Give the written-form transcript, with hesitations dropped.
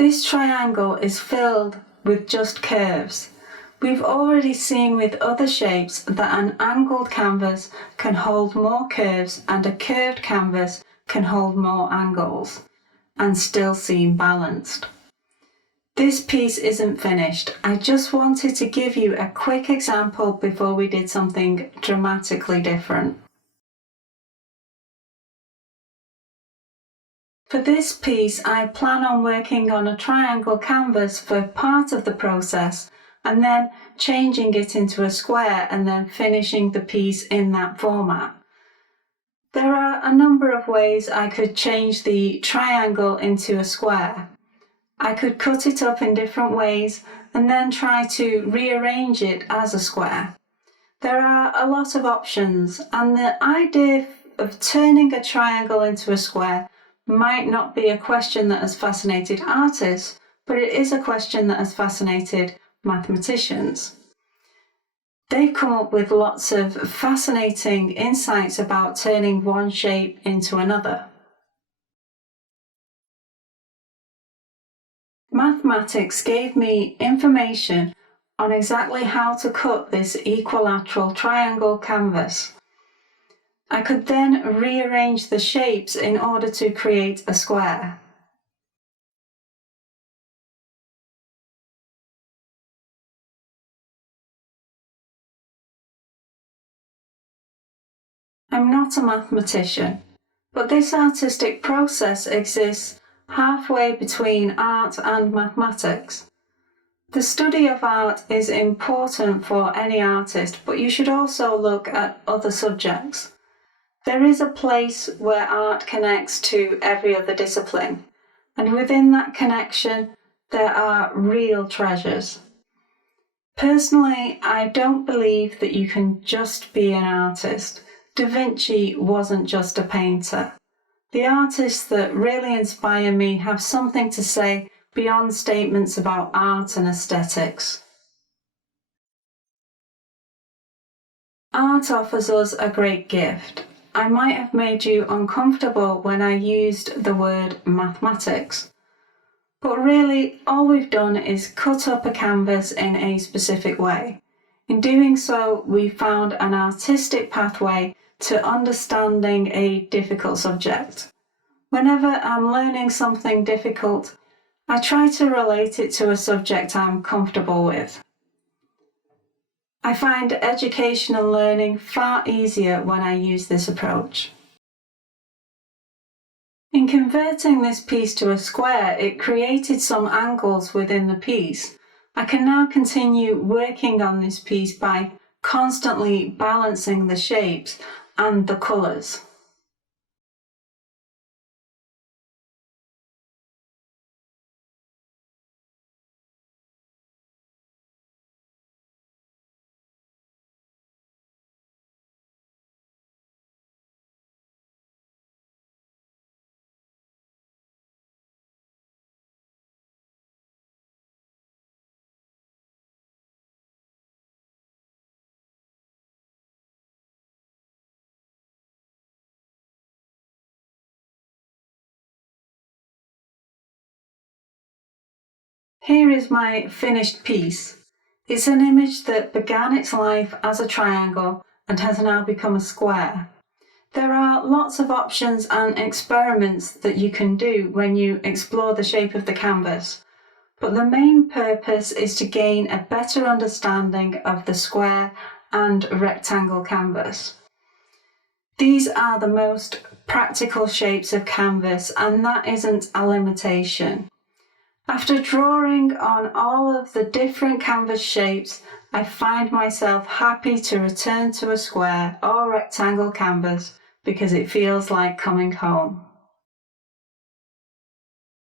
This triangle is filled with just curves. We've already seen with other shapes that an angled canvas can hold more curves and a curved canvas can hold more angles and still seem balanced. This piece isn't finished. I just wanted to give you a quick example before we did something dramatically different. For this piece, I plan on working on a triangle canvas for part of the process and then changing it into a square and then finishing the piece in that format. There are a number of ways I could change the triangle into a square. I could cut it up in different ways and then try to rearrange it as a square. There are a lot of options, and the idea of turning a triangle into a square might not be a question that has fascinated artists, but it is a question that has fascinated mathematicians. They've come up with lots of fascinating insights about turning one shape into another. Mathematics gave me information on exactly how to cut this equilateral triangle canvas. I could then rearrange the shapes in order to create a square. I'm not a mathematician, but this artistic process exists halfway between art and mathematics. The study of art is important for any artist, but you should also look at other subjects. There is a place where art connects to every other discipline, and within that connection, there are real treasures. Personally, I don't believe that you can just be an artist. Da Vinci wasn't just a painter. The artists that really inspire me have something to say beyond statements about art and aesthetics. Art offers us a great gift. I might have made you uncomfortable when I used the word mathematics, but really all we've done is cut up a canvas in a specific way. In doing so, we found an artistic pathway to understanding a difficult subject. Whenever I'm learning something difficult, I try to relate it to a subject I'm comfortable with. I find education and learning far easier when I use this approach. In converting this piece to a square, it created some angles within the piece. I can now continue working on this piece by constantly balancing the shapes and the colours. Here is my finished piece. It's an image that began its life as a triangle and has now become a square. There are lots of options and experiments that you can do when you explore the shape of the canvas, but the main purpose is to gain a better understanding of the square and rectangle canvas. These are the most practical shapes of canvas, and that isn't a limitation. After drawing on all of the different canvas shapes, I find myself happy to return to a square or rectangle canvas because it feels like coming home.